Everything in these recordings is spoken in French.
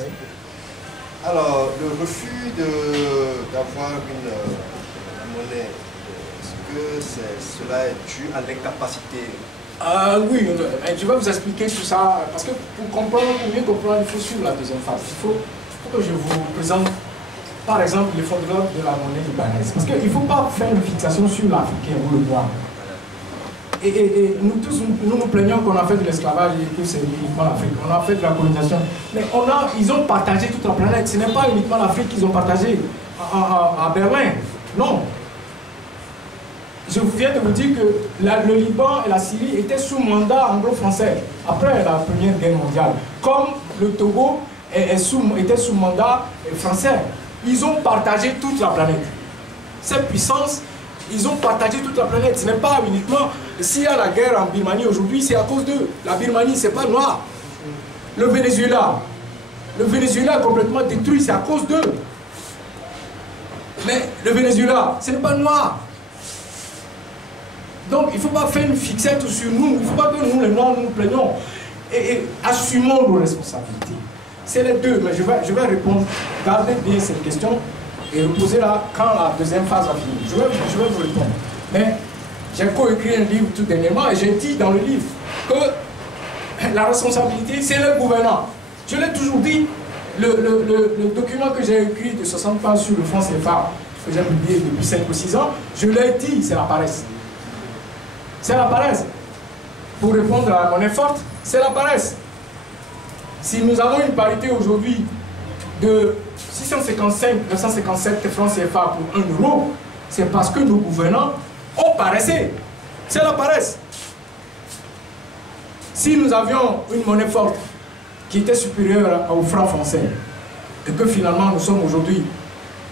Oui. Alors, le refus d'avoir une monnaie, est-ce que cela est dû à l'incapacité? Oui, je vais vous expliquer tout ça, parce que pour mieux comprendre, il faut suivre la deuxième phase. Il faut que je vous présente, par exemple, les fondateurs de la monnaie libanaise. Parce qu'il ne faut pas faire une fixation sur l'Africain ou le noir. Et nous tous, nous plaignons qu'on a fait de l'esclavage et que c'est uniquement l'Afrique. On a fait de la colonisation. Mais ils ont partagé toute la planète. Ce n'est pas uniquement l'Afrique qu'ils ont partagé à Berlin. Non. Je viens de vous dire que le Liban et la Syrie étaient sous mandat anglo-français après la Première Guerre mondiale. Comme le Togo était sous mandat français. Ils ont partagé toute la planète. Cette puissance, ils ont partagé toute la planète. Ce n'est pas uniquement... S'il y a la guerre en Birmanie aujourd'hui, c'est à cause d'eux. La Birmanie, ce n'est pas noir. Le Venezuela est complètement détruit, c'est à cause d'eux. Mais le Venezuela, ce n'est pas noir. Donc, il ne faut pas faire une fixette sur nous. Il ne faut pas que nous, les Noirs, nous plaignons. Et assumons nos responsabilités. C'est les deux, mais je vais répondre. Gardez bien cette question et reposez-la quand la deuxième phase va finir. Je vais vous répondre. Mais j'ai coécrit un livre tout dernièrement et j'ai dit dans le livre que la responsabilité, c'est le gouvernant. Je l'ai toujours dit. Le document que j'ai écrit de 60 pages sur le franc CFA, que j'ai publié depuis 5 ou 6 ans, je l'ai dit, c'est la paresse. C'est la paresse. Pour répondre à la monnaie forte, c'est la paresse. Si nous avons une parité aujourd'hui de 957 francs CFA pour 1 euro, c'est parce que nos gouvernants ont paressé. C'est la paresse. Si nous avions une monnaie forte qui était supérieure au franc français et que finalement nous sommes aujourd'hui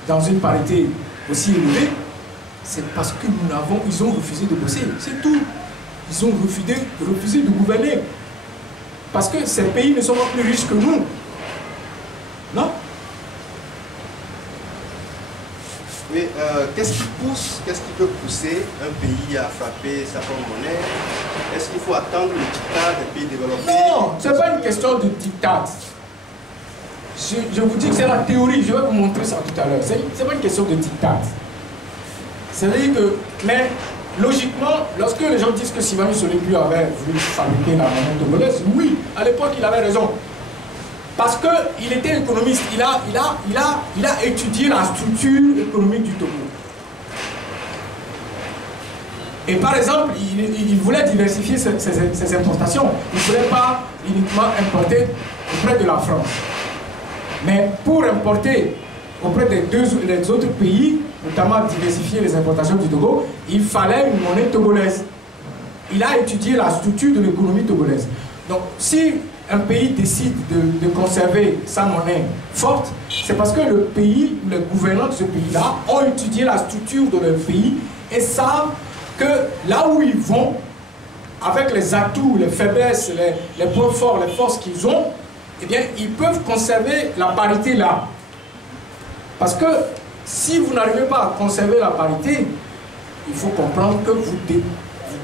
dans une parité aussi élevée, c'est parce que ils ont refusé de bosser, c'est tout. Ils ont refusé de gouverner. Parce que ces pays ne sont pas plus riches que nous. Non? Oui, qu'est-ce qui peut pousser un pays à frapper sa propre monnaie? Est-ce qu'il faut attendre le diktat des pays développés? Non, ce n'est pas une question de diktat. Je vous dis que c'est la théorie, je vais vous montrer ça tout à l'heure. Ce n'est pas une question de diktat. C'est-à-dire que, mais logiquement, lorsque les gens disent que Sylvanus Olympio avait voulu fabriquer la monnaie togolaise, oui, à l'époque il avait raison. Parce qu'il était économiste, il a étudié la structure économique du Togo. Et par exemple, il voulait diversifier ses importations. Il ne voulait pas uniquement importer auprès de la France. Mais pour importer auprès des autres pays, notamment diversifier les importations du Togo, il fallait une monnaie togolaise. Il a étudié la structure de l'économie togolaise. Donc, si un pays décide de conserver sa monnaie forte, c'est parce que le pays, les gouvernants de ce pays-là ont étudié la structure de leur pays et savent que là où ils vont, avec les atouts, les faiblesses, les points forts, les forces qu'ils ont, eh bien, ils peuvent conserver la parité là. Parce que si vous n'arrivez pas à conserver la parité, il faut comprendre que vous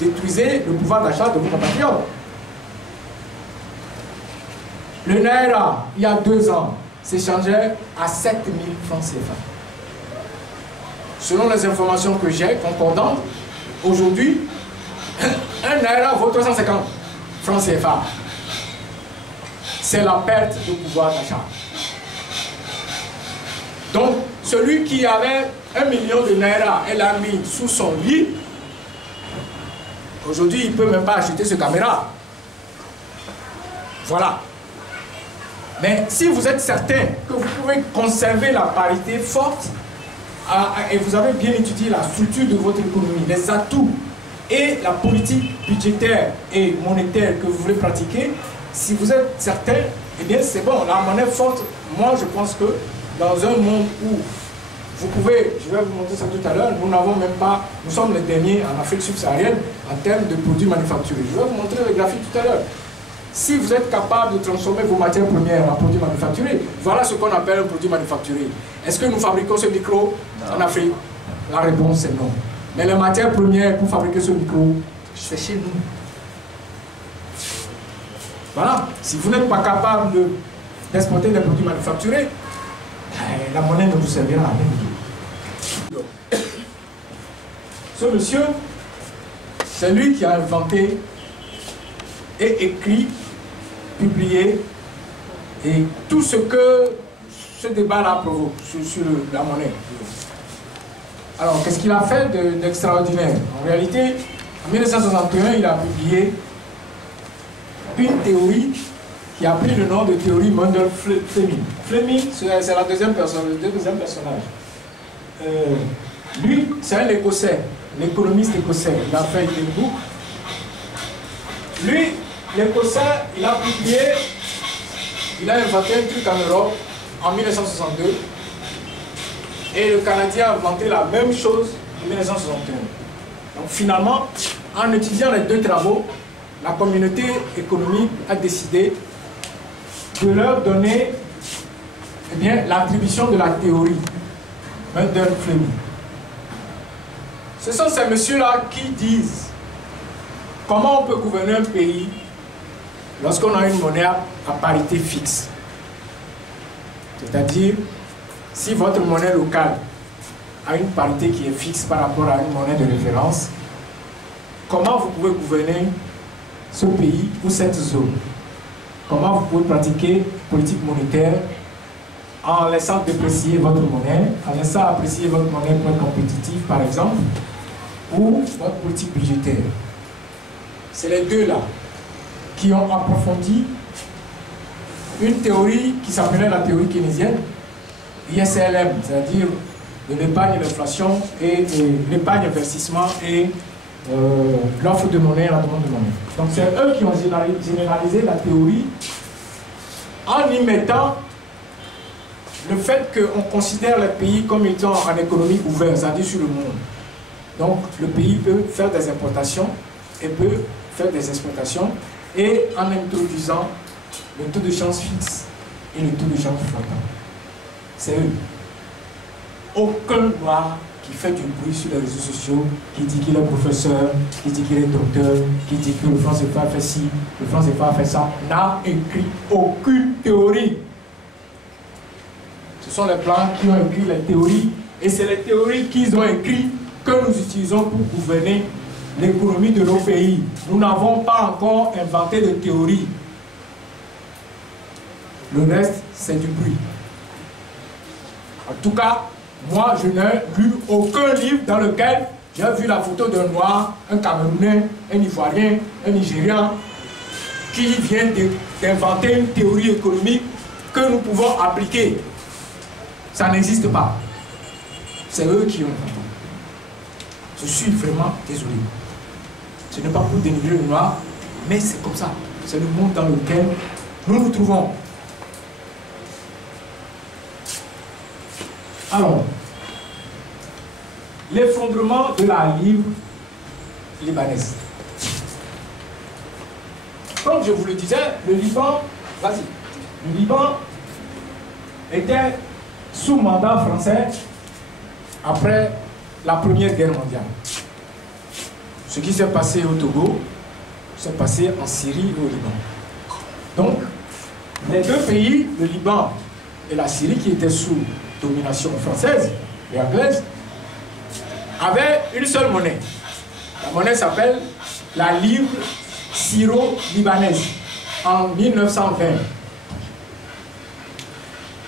détruisez le pouvoir d'achat de vos compatriotes. Le Naira, il y a 2 ans, s'échangeait à 7 000 francs CFA. Selon les informations que j'ai, concordantes, aujourd'hui, un Naira vaut 350 francs CFA. C'est la perte de pouvoir d'achat. Donc, celui qui avait 1 million de Naira et l'a mis sous son lit, aujourd'hui, il ne peut même pas acheter ce caméra. Voilà. Mais si vous êtes certain que vous pouvez conserver la parité forte et vous avez bien étudié la structure de votre économie, les atouts et la politique budgétaire et monétaire que vous voulez pratiquer, si vous êtes certain, eh bien c'est bon, la monnaie forte, moi je pense que dans un monde où vous pouvez, je vais vous montrer ça tout à l'heure, nous n'avons même pas, nous sommes les derniers en Afrique subsaharienne en termes de produits manufacturés. Je vais vous montrer le graphique tout à l'heure. Si vous êtes capable de transformer vos matières premières en produits manufacturés, voilà ce qu'on appelle un produit manufacturé. Est-ce que nous fabriquons ce micro en Afrique? La réponse est non. Mais les matières premières pour fabriquer ce micro, c'est chez nous. Voilà. Si vous n'êtes pas capable d'exporter des produits manufacturés, la monnaie ne vous servira à rien du tout. Ce monsieur, c'est lui qui a inventé et écrit, publié, et tout ce que ce débat-là provoque sur la monnaie. Alors, qu'est-ce qu'il a fait d'extraordinaire? En réalité, en 1961, il a publié une théorie qui a pris le nom de théorie Mundell-Fleming. Fleming, c'est la deuxième personne, le deuxième personnage. Lui, c'est un Écossais, l'économiste écossais. Il a fait une boucle. Lui, l'Écossais, il a publié, il a inventé un truc en Europe en 1962. Et le Canadien a inventé la même chose en 1961. Donc finalement, en étudiant les deux travaux, la communauté économique a décidé de leur donner l'attribution de la théorie Mundell-Fleming. Ce sont ces messieurs-là qui disent comment on peut gouverner un pays lorsqu'on a une monnaie à parité fixe. C'est-à-dire, si votre monnaie locale a une parité qui est fixe par rapport à une monnaie de référence, comment vous pouvez gouverner ce pays ou cette zone? Comment vous pouvez pratiquer politique monétaire en laissant déprécier votre monnaie, en laissant apprécier votre monnaie pour être compétitive par exemple, ou votre politique budgétaire? C'est les deux-là qui ont approfondi une théorie qui s'appelait la théorie keynésienne, ISLM, c'est-à-dire de l'épargne, l'inflation et l'épargne, investissement et l'offre de monnaie et la demande de monnaie. Donc c'est eux qui ont généralisé la théorie en y mettant le fait qu'on considère les pays comme étant en économie ouverte, c'est-à-dire sur le monde. Donc le pays peut faire des importations et peut faire des exportations, et en introduisant le taux de change fixe et le taux de change flottant. C'est eux. Aucun noir qui fait du bruit sur les réseaux sociaux, qui dit qu'il est professeur, qui dit qu'il est docteur, qui dit que le franc CFA fait ci, le franc CFA fait ça, n'a écrit aucune théorie. Ce sont les blancs qui ont écrit les théories, et c'est les théories qu'ils ont écrites que nous utilisons pour gouverner l'économie de nos pays. Nous n'avons pas encore inventé de théorie. Le reste, c'est du bruit. En tout cas, moi, je n'ai lu aucun livre dans lequel j'ai vu la photo d'un noir, un Camerounais, un Ivoirien, un Nigérian, qui vient d'inventer une théorie économique que nous pouvons appliquer. Ça n'existe pas. C'est eux qui ont inventé. Je suis vraiment désolé. Ce n'est pas pour dénigrer le noir, mais c'est comme ça. C'est le monde dans lequel nous nous trouvons. Alors, l'effondrement de la livre libanaise. Comme je vous le disais, le Liban, le Liban était sous mandat français après la Première Guerre mondiale. Ce qui s'est passé au Togo s'est passé en Syrie et au Liban. Donc, les deux pays, le Liban et la Syrie, qui étaient sous domination française et anglaise, avaient une seule monnaie. La monnaie s'appelle la livre syro-libanaise en 1920.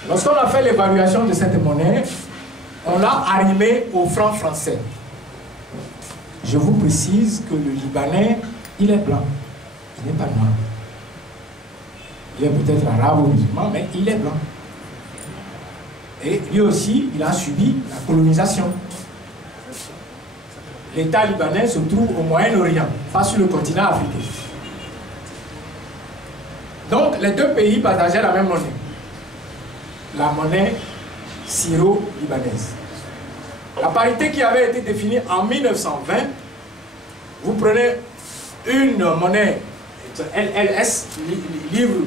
Lorsqu'on a fait l'évaluation de cette monnaie, on l'a arrimé au franc français. Je vous précise que le Libanais, il est blanc, il n'est pas noir. Il est peut-être arabe ou musulman, mais il est blanc. Et lui aussi, il a subi la colonisation. L'État libanais se trouve au Moyen-Orient, pas sur le continent africain. Donc, les deux pays partageaient la même monnaie. La monnaie syro-libanaise. La parité qui avait été définie en 1920, vous prenez une monnaie LLS, livre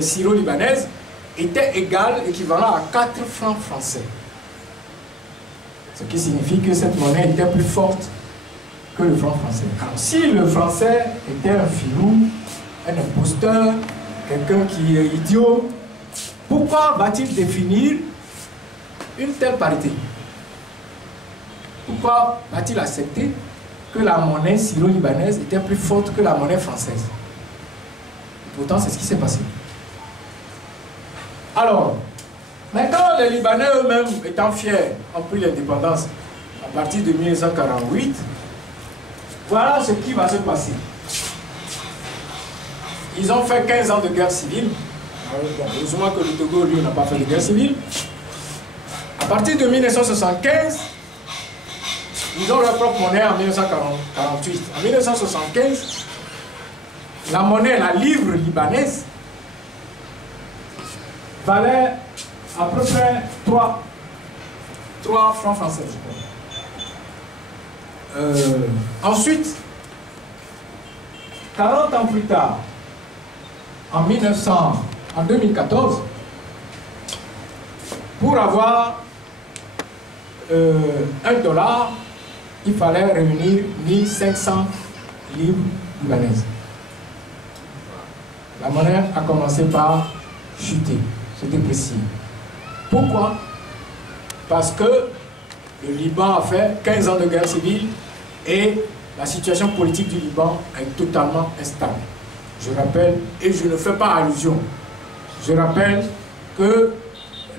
syro-libanaise, était égale, équivalent à 4 francs français. Ce qui signifie que cette monnaie était plus forte que le franc français. Alors, si le français était un filou, un imposteur, quelqu'un qui est idiot, Pourquoi va-t-il définir une telle parité? Pourquoi va-t-il accepter que la monnaie syro-libanaise était plus forte que la monnaie française? Pourtant, c'est ce qui s'est passé. Alors, maintenant, les Libanais eux-mêmes, étant fiers, ont pris l'indépendance à partir de 1948. Voilà ce qui va se passer. Ils ont fait 15 ans de guerre civile. Heureusement que le Togo, lui, n'a pas fait de guerre civile. À partir de 1975, ils ont leur propre monnaie en 1948. En 1975, la monnaie, la livre libanaise, valait à peu près 3 francs français, je crois. Ensuite, 40 ans plus tard, en 2014, pour avoir $1, il fallait réunir 1500 livres libanaises. La monnaie a commencé par chuter, se déprécier. Pourquoi? Parce que le Liban a fait 15 ans de guerre civile et la situation politique du Liban est totalement instable. Je rappelle, et je ne fais pas allusion, je rappelle que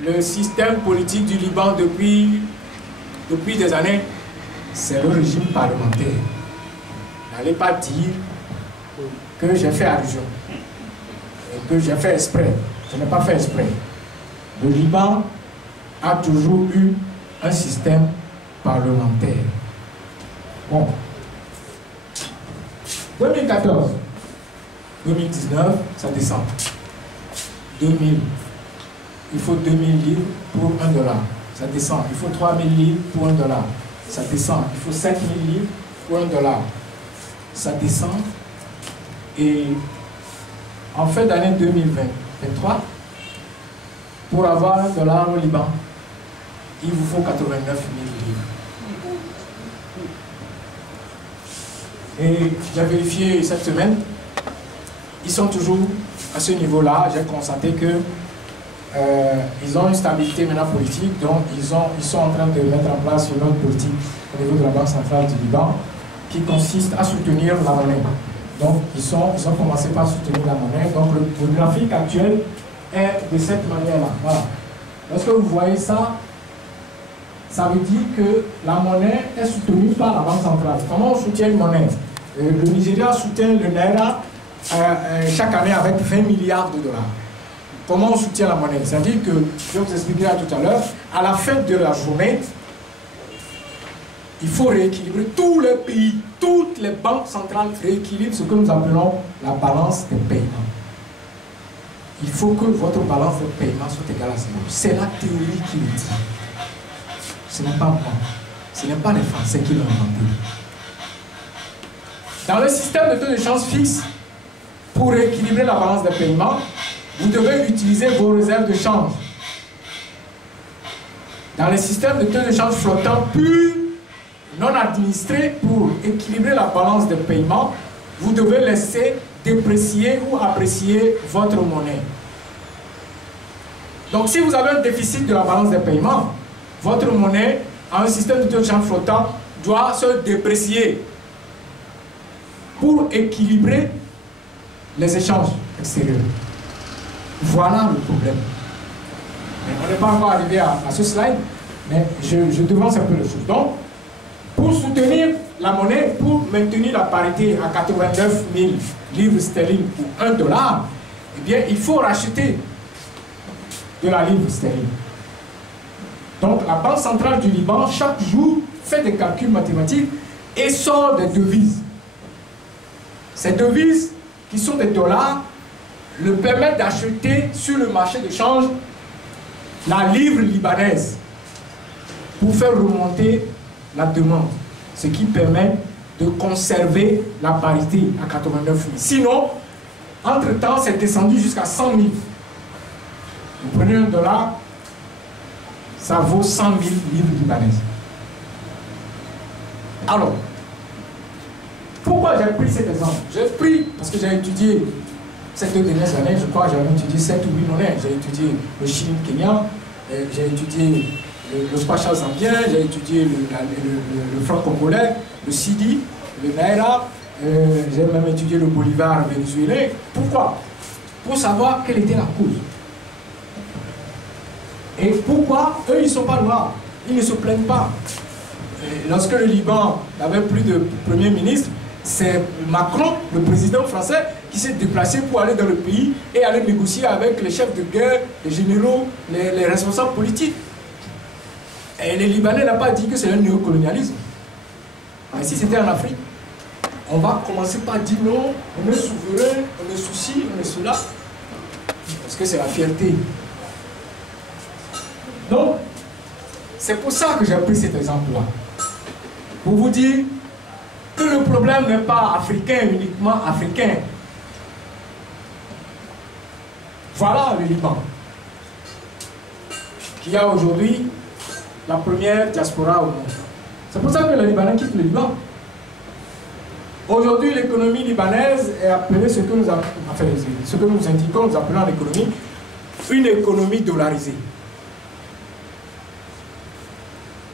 le système politique du Liban depuis des années, c'est le régime parlementaire. N'allez pas dire que j'ai fait allusion et que j'ai fait exprès. Je n'ai pas fait exprès. Le Liban a toujours eu un système parlementaire. Bon. 2014, 2019, ça descend. 2000, il faut 2000 livres pour $1. Ça descend. Il faut 3000 livres pour $1. Ça descend. Il faut 5000 livres pour $1. Ça descend. Et en fin d'année 2023, pour avoir $1 au Liban, il vous faut 89 000 livres. Et j'ai vérifié cette semaine, ils sont toujours à ce niveau-là. J'ai constaté que ils ont une stabilité maintenant politique, donc ils sont en train de mettre en place une autre politique au niveau de la Banque centrale du Liban qui consiste à soutenir la monnaie. Donc ils ont commencé par soutenir la monnaie. Donc le graphique actuel est de cette manière-là. Voilà. Lorsque vous voyez ça, ça veut dire que la monnaie est soutenue par la Banque centrale. Comment on soutient une monnaie? Le Nigeria soutient le Naira chaque année avec 20 milliards de dollars. Comment on soutient la monnaie? C'est-à-dire que, je vous expliquerai tout à l'heure, à la fin de la journée, il faut rééquilibrer tous les pays, toutes les banques centrales rééquilibrent ce que nous appelons la balance des paiements. Il faut que votre balance de paiement soit égale à zéro. C'est la théorie qui le dit. Ce n'est pas moi. Ce n'est pas les Français qui l'ont inventé. Dans le système de taux de change fixe, pour rééquilibrer la balance des paiements, vous devez utiliser vos réserves de change. Dans les systèmes de taux de change flottants purs, non administrés, pour équilibrer la balance des paiements, vous devez laisser déprécier ou apprécier votre monnaie. Donc si vous avez un déficit de la balance des paiements, votre monnaie, en un système de taux de change flottant, doit se déprécier pour équilibrer les échanges extérieurs. Voilà le problème. Mais on n'est pas encore arrivé à ce slide, mais je devance un peu les choses. Donc, pour soutenir la monnaie, pour maintenir la parité à 89 000 livres sterling pour $1, eh bien, il faut racheter de la livre sterling. Donc, la Banque centrale du Liban, chaque jour, fait des calculs mathématiques et sort des devises. Ces devises, qui sont des dollars, le permettent d'acheter sur le marché de change la livre libanaise pour faire remonter la demande, ce qui permet de conserver la parité à 89 000. Sinon, entre-temps, c'est descendu jusqu'à 100 000. Vous prenez $1, ça vaut 100 000 livres libanaises. Alors, pourquoi j'ai pris cet exemple? J'ai pris parce que j'ai étudié ces 2 dernières années, je crois, j'avais étudié 7 ou 8 monnaies. J'ai étudié le shilling kenyan, j'ai étudié le kwacha zambien, j'ai étudié le franc congolais, le cedi, le naira, j'ai même étudié le bolivar vénézuélien. Pourquoi? Pour savoir quelle était la cause. Et pourquoi eux, ils ne sont pas noirs, ils ne se plaignent pas. Et lorsque le Liban n'avait plus de premier ministre, c'est Macron, le président français, qui s'est déplacé pour aller dans le pays et aller négocier avec les chefs de guerre, les généraux, les responsables politiques. Et les Libanais n'ont pas dit que c'est un néocolonialisme. Mais si c'était en Afrique, on va commencer par dire non, on est souverain, on est ceci, on est cela. Parce que c'est la fierté. Donc, c'est pour ça que j'ai pris cet exemple-là. Pour vous dire que le problème n'est pas africain, uniquement africain. Voilà le Liban, qui a aujourd'hui la première diaspora au monde. C'est pour ça que les Libanais quittent le Liban. Aujourd'hui, l'économie libanaise est appelée ce que nous indiquons, nous appelons l'économie, une économie dollarisée.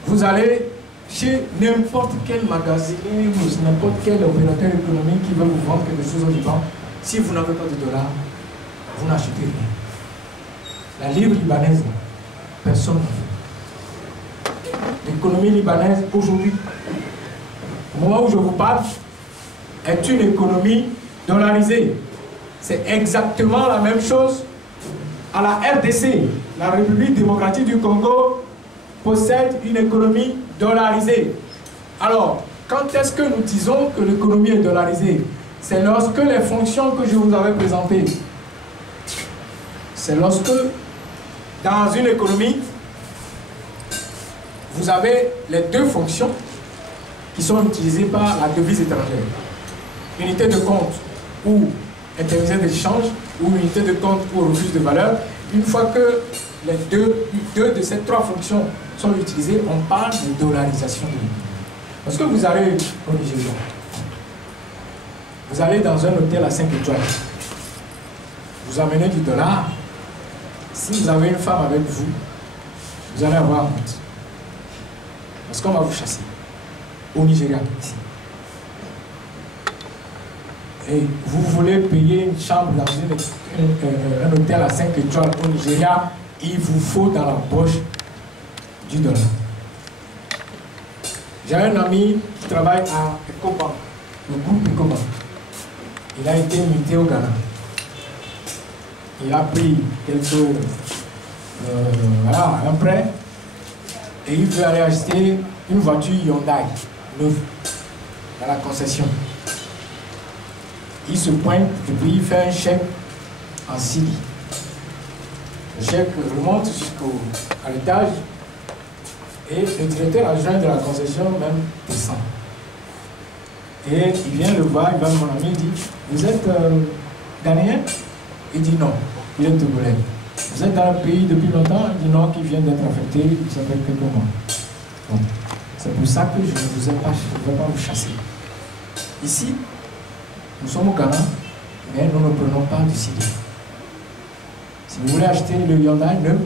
Vous allez chez n'importe quel magasin ou n'importe quel opérateur économique qui veut vous vendre quelque chose au Liban, si vous n'avez pas de dollars, vous n'achetez rien. La livre libanaise, personne n'a fait. L'économie libanaise, aujourd'hui, au moment où je vous parle, est une économie dollarisée. C'est exactement la même chose à la RDC. La République démocratique du Congo possède une économie dollarisée. Alors, quand est-ce que nous disons que l'économie est dollarisée? C'est lorsque les fonctions que je vous avais présentées, c'est lorsque, dans une économie, vous avez les 2 fonctions qui sont utilisées par la devise étrangère. Unité de compte ou intermédiaire d'échange, ou unité de compte ou refuge de valeur. Une fois que les deux de ces 3 fonctions sont utilisées, on parle de dollarisation de l'économie. Parce que vous allez au Nigeria, vous allez dans un hôtel à 5 étoiles, vous amenez du dollar. Si vous avez une femme avec vous, vous allez avoir honte. Parce qu'on va vous chasser. Au Nigeria, ici. Et vous voulez payer une chambre dans un hôtel à 5 étoiles au Nigeria, il vous faut dans la poche du dollar. J'ai un ami qui travaille à Ecobank, le groupe Ecobank. Il a été muté au Ghana. Il a pris un prêt et il veut aller acheter une voiture Hyundai neuve dans la concession. Il se pointe et puis il fait un chèque en CIDI. Le chèque remonte jusqu'à l'étage et le directeur adjoint de la concession même descend. Et il vient le voir, il va mon ami, il dit: vous êtes ghanéen? Il dit non, il est togolais. Vous êtes dans le pays depuis longtemps? Il dit non, qui vient d'être affecté, il s'appelle quelques mois. Bon. C'est pour ça que je ne vous ai pas, je ne vais pas vous chasser. Ici, nous sommes au Ghana, mais nous ne prenons pas du CIDI. Si vous voulez acheter le Hyundai neuf,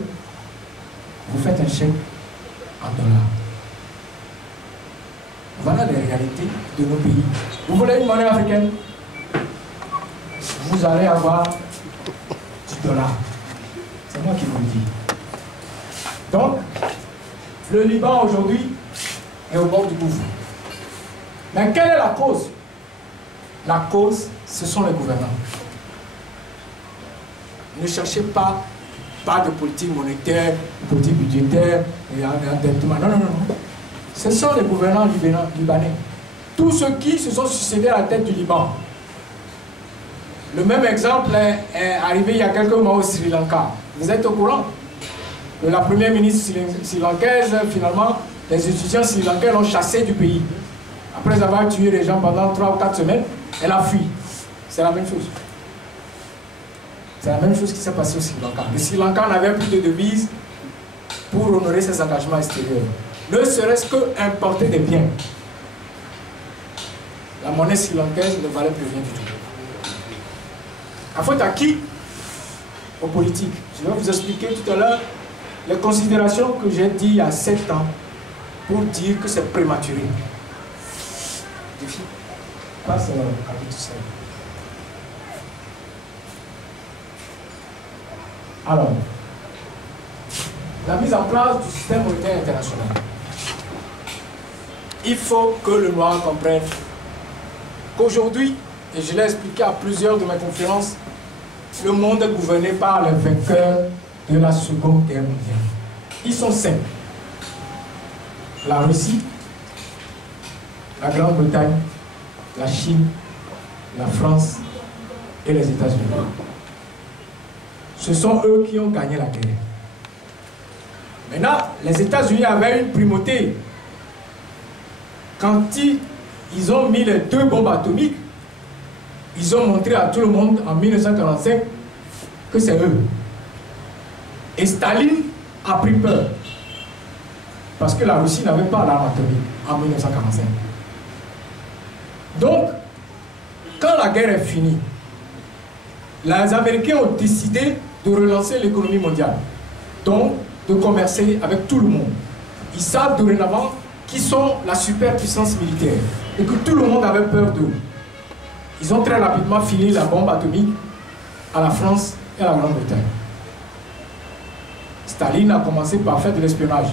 vous faites un chèque en dollars. Voilà les réalités de nos pays. Vous voulez une monnaie africaine? Vous allez avoir du dollar. C'est moi qui vous le dis. Donc, le Liban aujourd'hui est au bord du gouffre. Mais quelle est la cause? La cause, ce sont les gouvernants. Ne cherchez pas de politique monétaire, de politique budgétaire, et d'endettement. Non, non, non, non. Ce sont les gouvernants libanais. Tous ceux qui se sont succédés à la tête du Liban. Le même exemple est arrivé il y a quelques mois au Sri Lanka. Vous êtes au courant? La première ministre sri-lankaise, finalement, les étudiants sri-lankais l'ont chassée du pays. Après avoir tué les gens pendant 3 ou 4 semaines, elle a fui. C'est la même chose. C'est la même chose qui s'est passée au Sri Lanka. Le Sri Lanka n'avait plus de devise pour honorer ses engagements extérieurs. Ne serait-ce que importer des biens. La monnaie sri-lankaise ne valait plus rien du tout. La faute à qui? Aux politiques. Je vais vous expliquer tout à l'heure les considérations que j'ai dit il y a 7 ans pour dire que c'est prématuré. Défi. Passe avec tout ça. Alors, la mise en place du système monétaire international. Il faut que le noir comprenne qu'aujourd'hui, et je l'ai expliqué à plusieurs de mes conférences, le monde est gouverné par les vainqueurs de la Seconde Guerre mondiale. Ils sont 5. La Russie, la Grande-Bretagne, la Chine, la France et les États-Unis. Ce sont eux qui ont gagné la guerre. Maintenant, les États-Unis avaient une primauté. Quand ils ont mis les 2 bombes atomiques, ils ont montré à tout le monde en 1945 que c'est eux. Et Staline a pris peur. Parce que la Russie n'avait pas l'arme atomique en 1945. Donc, quand la guerre est finie, les Américains ont décidé de relancer l'économie mondiale. Donc, de commercer avec tout le monde. Ils savent dorénavant qu'ils sont la superpuissance militaire et que tout le monde avait peur d'eux. Ils ont très rapidement filé la bombe atomique à la France et à la Grande-Bretagne. Staline a commencé par faire de l'espionnage.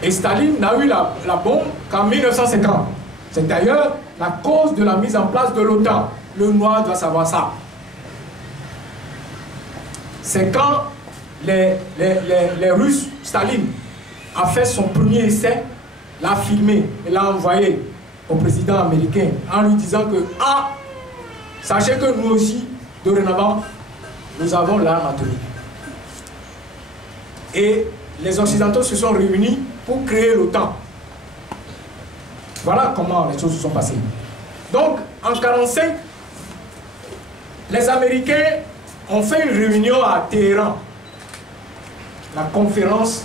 Et Staline n'a eu la bombe qu'en 1950. C'est d'ailleurs la cause de la mise en place de l'OTAN. Le noir doit savoir ça. C'est quand les Russes, Staline, a fait son premier essai, l'a filmé et l'a envoyé au président américain en lui disant que sachez que nous aussi, dorénavant, nous avons l'arme atomique. Et les Occidentaux se sont réunis pour créer l'OTAN. Voilà comment les choses se sont passées. Donc, en 1945, les Américains ont fait une réunion à Téhéran, la conférence